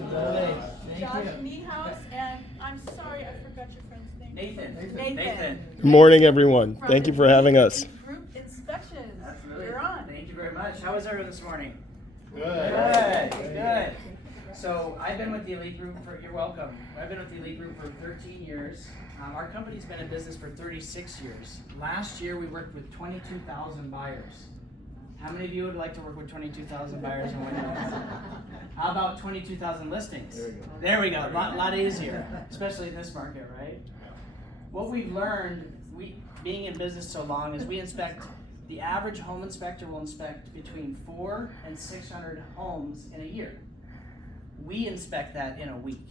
Absolutely. Josh Niehaus, and I'm sorry, I forgot your friend's name. Nathan. Good morning, everyone. Thank you for having us. Group Inspections. Absolutely. You're on. Thank you very much. How was everyone this morning? Good. Good. So I've been with the Elite Group you're welcome. I've been with the Elite Group for 13 years. Our company's been in business for 36 years. Last year we worked with 22,000 buyers. How many of you would like to work with 22,000 buyers and windows? How about 22,000 listings? There we go. A lot easier, especially in this market, right? What we've learned, being in business so long, is the average home inspector will inspect between 400 and 600 homes in a year. We inspect that in a week.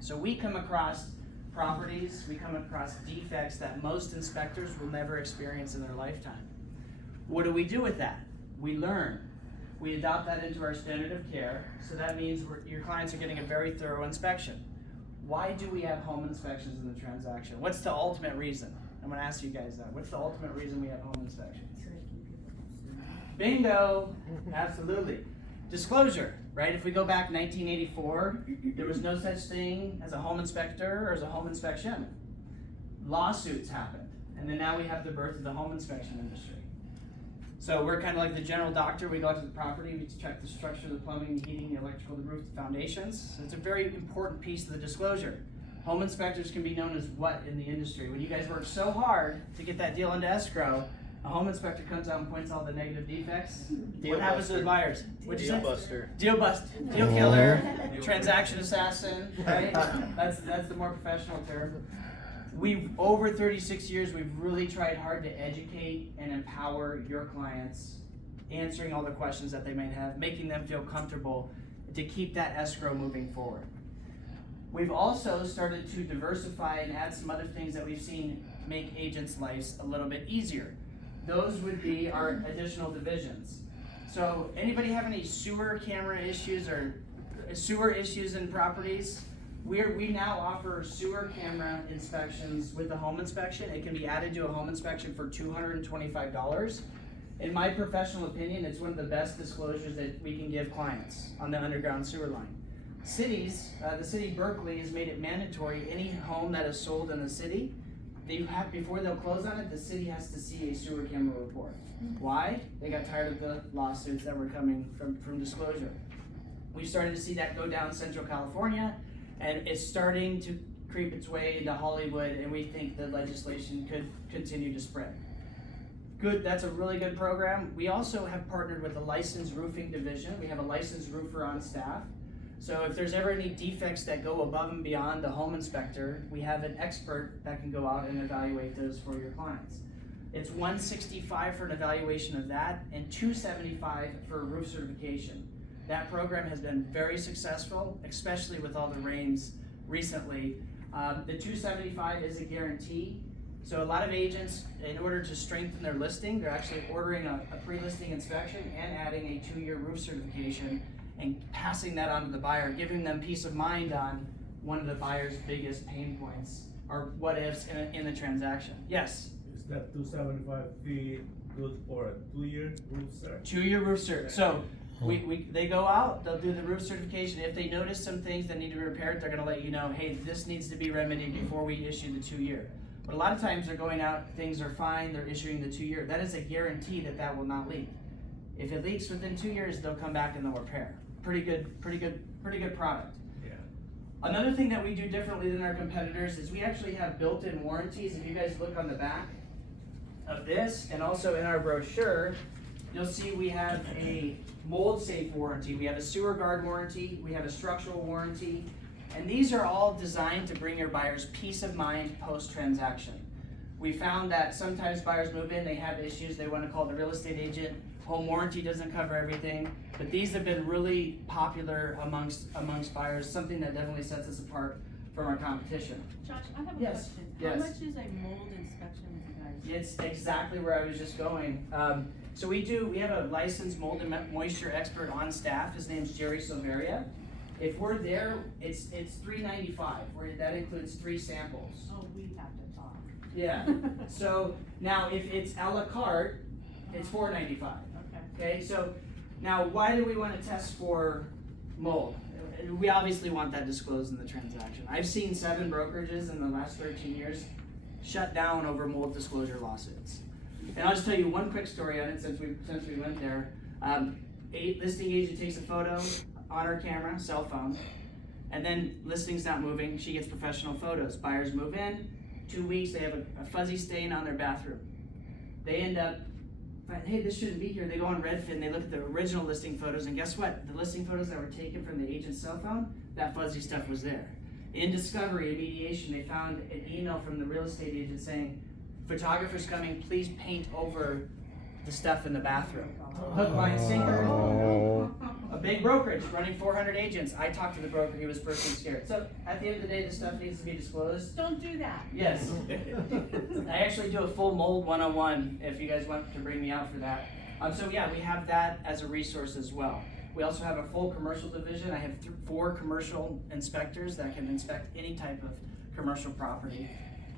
So we come across properties, we come across defects that most inspectors will never experience in their lifetime. What do we do with that? We learn. We adopt that into our standard of care, so that means your clients are getting a very thorough inspection. Why do we have home inspections in the transaction? What's the ultimate reason? I'm going to ask you guys that. What's the ultimate reason we have home inspections? Bingo! Absolutely. Disclosure, right? If we go back 1984, there was no such thing as a home inspector or as a home inspection. Lawsuits happened, and then now we have the birth of the home inspection industry. So we're kind of like the general doctor. We go out to the property, we check the structure, the plumbing, the heating, the electrical, the roof, the foundations. So it's a very important piece of the disclosure. Home inspectors can be known as what in the industry? When you guys work so hard to get that deal into escrow, a home inspector comes out and points all the negative defects. What happens to the buyers? What'd you say? Deal buster. Deal bust, deal killer, transaction assassin, right? That's the more professional term. Over 36 years, we've really tried hard to educate and empower your clients, answering all the questions that they might have, making them feel comfortable to keep that escrow moving forward. We've also started to diversify and add some other things that we've seen make agents' lives a little bit easier. Those would be our additional divisions. So anybody have any sewer camera issues or sewer issues in properties? We now offer sewer camera inspections with a home inspection. It can be added to a home inspection for $225. In my professional opinion, it's one of the best disclosures that we can give clients on the underground sewer line. Cities, the city of Berkeley has made it mandatory, any home that is sold in the city, before they'll close on it, the city has to see a sewer camera report. Why? They got tired of the lawsuits that were coming from disclosure. We've started to see that go down Central California, and it's starting to creep its way into Hollywood, and we think the legislation could continue to spread. Good, that's a really good program. We also have partnered with a licensed roofing division. We have a licensed roofer on staff. So if there's ever any defects that go above and beyond the home inspector, we have an expert that can go out and evaluate those for your clients. It's $165 for an evaluation of that, and $275 for roof certification. That program has been very successful, especially with all the rains recently. The $275 is a guarantee. So a lot of agents, in order to strengthen their listing, they're actually ordering a pre-listing inspection and adding a 2-year roof certification and passing that on to the buyer, giving them peace of mind on one of the buyer's biggest pain points or what ifs in the transaction. Yes? Is that 275 fee good for a 2-year roof cert? 2-year roof cert. So they go out, they'll do the roof certification. If they notice some things that need to be repaired, they're gonna let you know, hey, this needs to be remedied before we issue the 2-year. But a lot of times they're going out, things are fine, they're issuing the 2-year. That is a guarantee that will not leak. If it leaks within 2 years, they'll come back and they'll repair. Pretty good product. Yeah. Another thing that we do differently than our competitors is we actually have built-in warranties. If you guys look on the back of this and also in our brochure, you'll see we have a mold safe warranty, we have a sewer guard warranty, we have a structural warranty, and these are all designed to bring your buyers peace of mind post-transaction. We found that sometimes buyers move in, they have issues, they want to call the real estate agent. Home warranty doesn't cover everything, but these have been really popular amongst buyers, something that definitely sets us apart from our competition. Josh, I have a Yes. question. Yes. How much is a mold inspection with you guys? It's exactly where I was just going. So we have a licensed mold and moisture expert on staff. His name's Jerry Silveria. If we're there, it's $395, where that includes 3 samples. Oh, we have to talk. Yeah. So now if it's a la carte, it's $495. Okay. Okay, so now why do we want to test for mold? we obviously want that disclosed in the transaction. I've seen 7 brokerages in the last 13 years shut down over mold disclosure lawsuits. And I'll just tell you one quick story on it since we went there. A listing agent takes a photo on her camera, cell phone, and then listing's not moving. She gets professional photos. Buyers move in, 2 weeks, they have a fuzzy stain on their bathroom. They end up, hey, this shouldn't be here. They go on Redfin, they look at the original listing photos, and guess what? The listing photos that were taken from the agent's cell phone, that fuzzy stuff was there. In discovery and mediation, they found an email from the real estate agent saying, photographer's coming, please paint over the stuff in the bathroom. Hook, line, sinker. A big brokerage running 400 agents. I talked to the broker, he was personally scared. So at the end of the day, this stuff needs to be disclosed. Don't do that. Yes. I actually do a full mold 101 if you guys want to bring me out for that. So yeah, we have that as a resource as well. We also have a full commercial division. I have 4 commercial inspectors that can inspect any type of commercial property.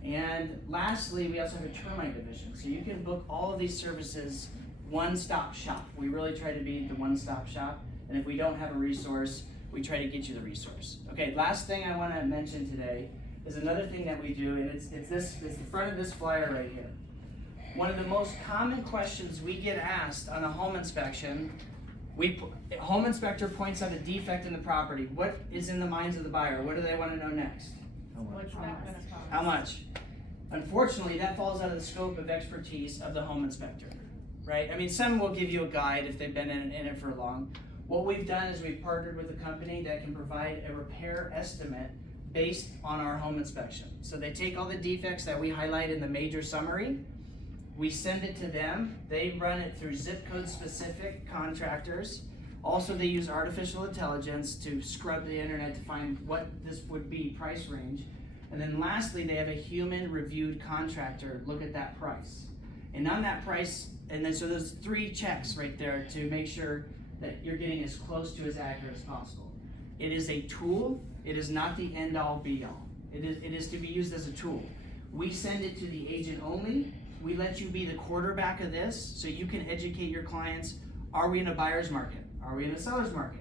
And lastly, we also have a termite division. So you can book all of these services one-stop shop. We really try to be the one-stop shop. And if we don't have a resource, we try to get you the resource. Okay, last thing I want to mention today is another thing that we do, and it's the front of this flyer right here. One of the most common questions we get asked on a home inspection, home inspector points out a defect in the property. What is in the minds of the buyer? What do they want to know next? What's that gonna cost? How much? Unfortunately, that falls out of the scope of expertise of the home inspector, right? I mean, some will give you a guide if they've been in it for long. What we've done is we've partnered with a company that can provide a repair estimate based on our home inspection. So they take all the defects that we highlight in the major summary, we send it to them, they run it through zip code specific contractors. Also, they use artificial intelligence to scrub the internet to find what this would be price range. And then lastly, they have a human reviewed contractor look at that price. And on that price, and then so there's 3 checks right there to make sure that you're getting as close to as accurate as possible. It is a tool, it is not the end all be all. It is to be used as a tool. We send it to the agent only. We let you be the quarterback of this so you can educate your clients. Are we in a buyer's market? Are we in a seller's market?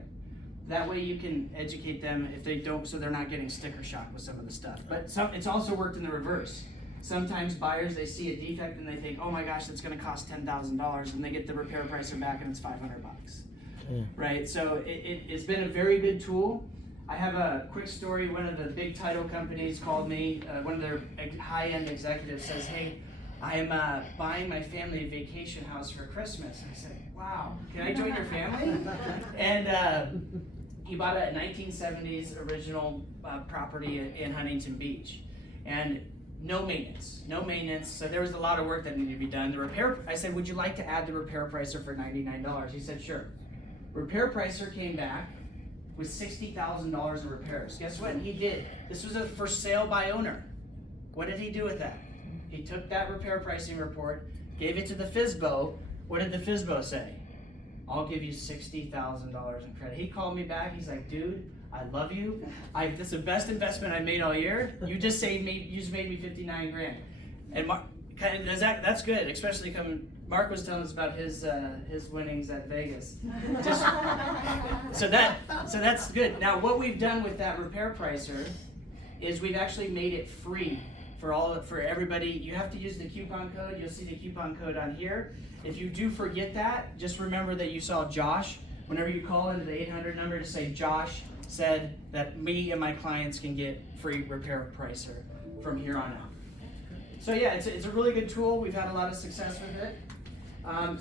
That way you can educate them if they don't, so they're not getting sticker shock with some of the stuff. But it's also worked in the reverse. Sometimes buyers, they see a defect and they think, oh my gosh, that's gonna cost $10,000, and they get the repair price back and it's $500. Right, so it's been a very good tool. I have a quick story. One of the big title companies called me, one of their high-end executives says, hey, I am buying my family a vacation house for Christmas. And I said, wow, can I join your family? And he bought a 1970s original property in Huntington Beach. And no maintenance. So there was a lot of work that needed to be done. The repair, I said, would you like to add the repair pricer for $99? He said, sure. Repair pricer came back with $60,000 in repairs. Guess what? He did. This was a for sale by owner. What did he do with that? He took that repair pricing report, gave it to the FSBO. What did the FSBO say? I'll give you $60,000 in credit. He called me back. He's like, dude, I love you. This is the best investment I made all year. You just made me 59 grand. And Mark, that's good, especially coming. Mark was telling us about his winnings at Vegas. So that's good. Now what we've done with that repair pricer is we've actually made it free for everybody. You have to use the coupon code. You'll see the coupon code on here. If you do forget that, just remember that you saw Josh. Whenever you call into the 800 number, to say Josh said that me and my clients can get free repair pricer from here on out. So yeah, it's a really good tool. We've had a lot of success with it.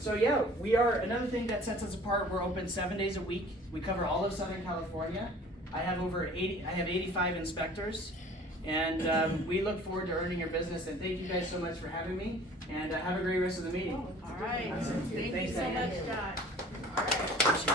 So yeah, we are, another thing that sets us apart, we're open 7 days a week. We cover all of Southern California. I have 85 inspectors, and we look forward to earning your business, and thank you guys so much for having me, and have a great rest of the meeting. All right. Thank you. Thank you so much, Josh.